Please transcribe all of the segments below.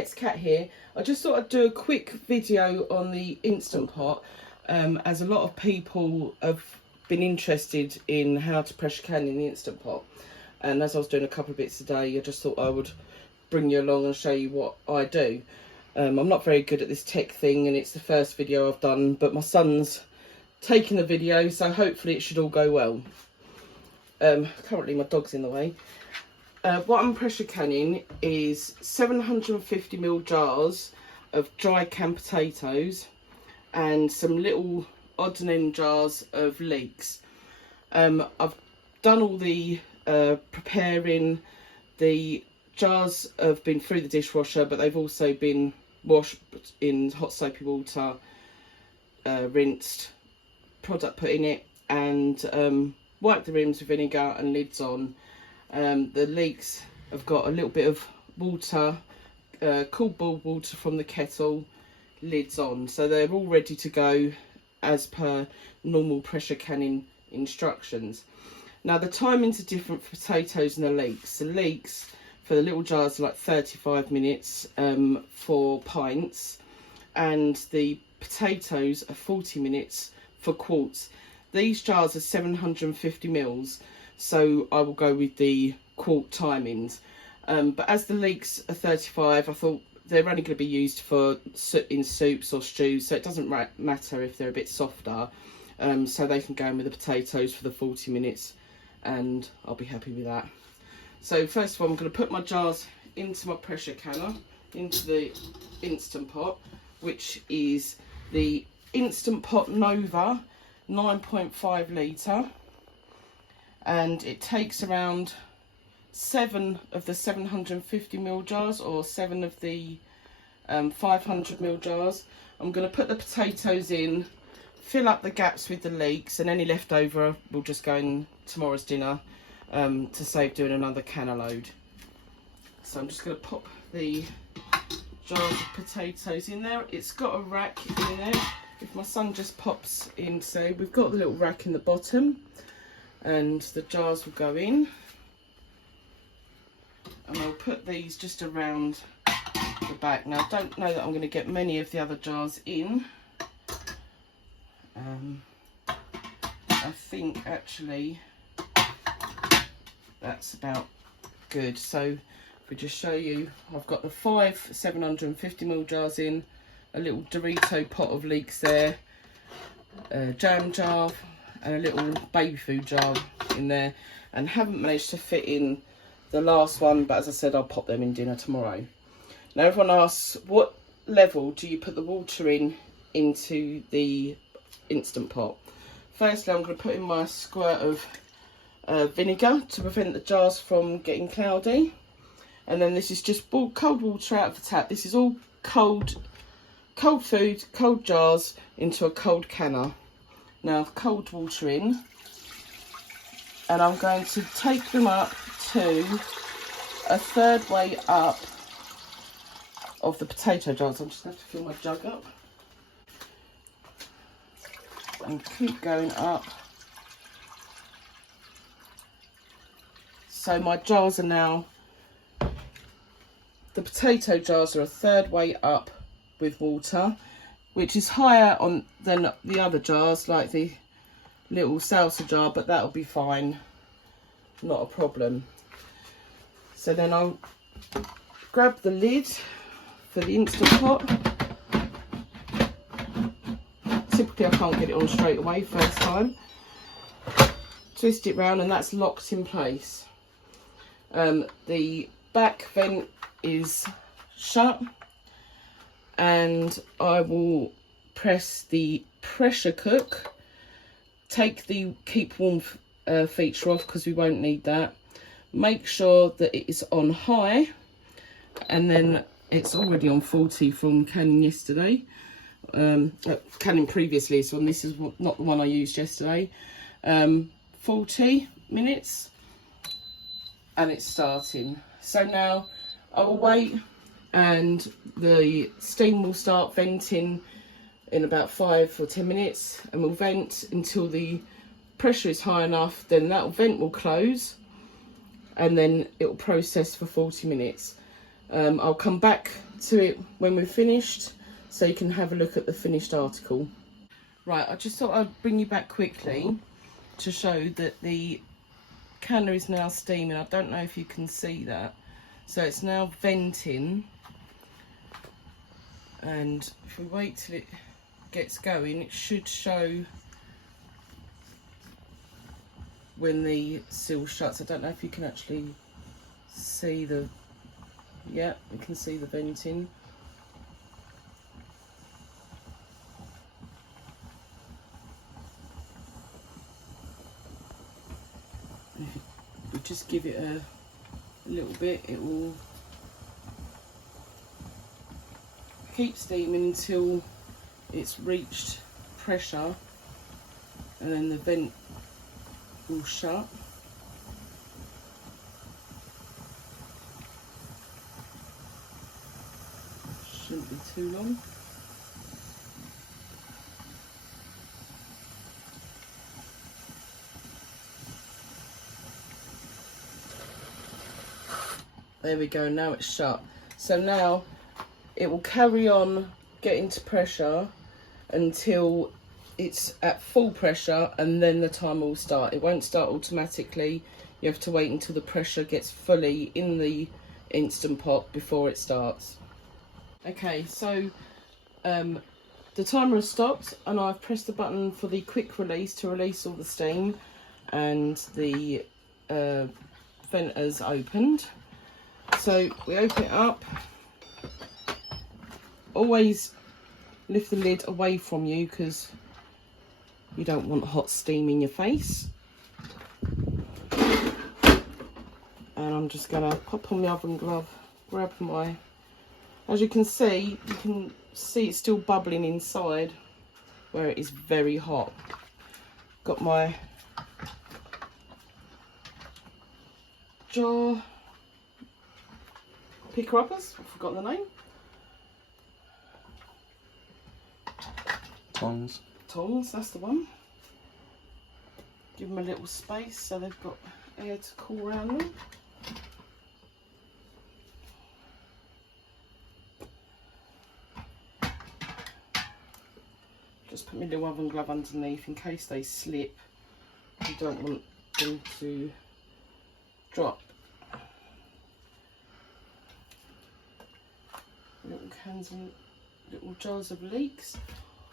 it's Kat here. I just thought I'd do a quick video on the Instant Pot, as a lot of people have been interested in how to pressure can in the Instant Pot. And as I was doing a couple of bits today, I just thought I would bring you along and show you what I do. I'm not very good at this tech thing, and it's the first video I've done, but my son's taking the video, so hopefully it should all go well. Currently my dog's in the way. What I'm pressure canning is 750ml jars of dry canned potatoes and some little odds and end jars of leeks. I've done all the preparing. The jars have been through the dishwasher, but they've also been washed in hot soapy water, rinsed, product put in it, and wiped the rims with vinegar and lids on. The leeks have got a little bit of water, cool boiled water from the kettle, lids on, so they're all ready to go as per normal pressure canning instructions. Now the timings are different for potatoes and the leeks. The leeks for the little jars are like 35 minutes for pints, and the potatoes are 40 minutes for quarts. These jars are 750ml, so I will go with the quart timings. But as the leeks are 35, I thought they're only going to be used for in soups or stews, so it doesn't matter if they're a bit softer. So they can go in with the potatoes for the 40 minutes, and I'll be happy with that. So first of all, I'm going to put my jars into my pressure canner, into the Instant Pot, which is the Instant Pot Nova 9.5 litre, and it takes around 7 of the 750ml jars, or 7 of the 500ml jars. I'm going to put the potatoes in, fill up the gaps with the leeks, and any leftover will just go in tomorrow's dinner, to save doing another canner load. So I'm just going to pop the jars of potatoes in there. It's got a rack in there. If my son just pops in, so we've got the little rack in the bottom, and the jars will go in, and I'll put these just around the back. Now I don't know that I'm going to get many of the other jars in. I think actually that's about good. So if we just show you, I've got the 5 750ml jars in, a little Dorito pot of leeks there, a jam jar and a little baby food jar in there, and haven't managed to fit in the last one, but as I said, I'll pop them in dinner tomorrow. Now everyone asks, what level do you put the water in into the Instant Pot? Firstly, I'm going to put in my squirt of vinegar to prevent the jars from getting cloudy, and then this is just cold water out of the tap. This is all cold food, cold jars into a cold canner. Now cold water in, and I'm going to take them up to a third way up of the potato jars. I'm just going to have to fill my jug up and keep going up. So my jars are now, the potato jars are a third way up with water, which is higher on than the other jars, like the little salsa jar, but that'll be fine, not a problem. So then I'll grab the lid for the Instant Pot. Typically I can't get it on straight away first time. Twist it round, and that's locked in place. The back vent is shut, and I will press the pressure cook. Take the keep warm feature off because we won't need that. Make sure that it is on high, and then it's already on 40 from canning yesterday, canning previously, so this is not the one I used yesterday. 40 minutes, and it's starting. So now I will wait, and the steam will start venting in about 5 or 10 minutes, and we'll vent until the pressure is high enough. Then that vent will close, and then it will process for 40 minutes. I'll come back to it when we're finished so you can have a look at the finished article. Right, I just thought I'd bring you back quickly to show that the canner is now steaming. I don't know if you can see that. So it's now venting, and if we wait till it gets going, it should show when the seal shuts. I don't know if you can actually see the, yeah, you can see the venting. If we just give it a little bit, it will keep steaming until it's reached pressure, and then the vent will shut. Shouldn't be too long. There we go, now it's shut. So now it will carry on getting to pressure until it's at full pressure, and then the timer will start. It won't start automatically. You have to wait until the pressure gets fully in the Instant Pot before it starts. Okay, so the timer has stopped, and I've pressed the button for the quick release to release all the steam, and the vent has opened. So we open it up. Always lift the lid away from you because you don't want hot steam in your face. And I'm just gonna pop on my oven glove, grab my, as you can see it's still bubbling inside where it is very hot. Got my jar picker uppers, I've forgotten the name. Tongs. Tongs, that's the one. Give them a little space so they've got air to cool around them. Just put my little oven glove underneath in case they slip. You don't want them to drop. Little cans and little jars of leeks.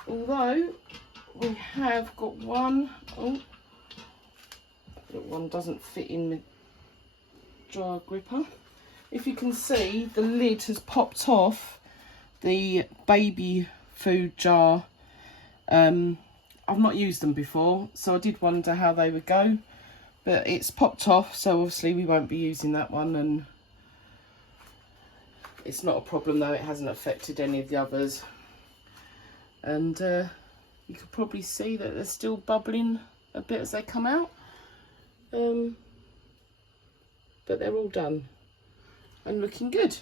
Although we have got one, oh, little one doesn't fit in the jar gripper. If you can see, the lid has popped off the baby food jar. I've not used them before, so I did wonder how they would go, but it's popped off, so obviously we won't be using that one, and it's not a problem though, it hasn't affected any of the others. And you could probably see that they're still bubbling a bit as they come out, but they're all done and looking good.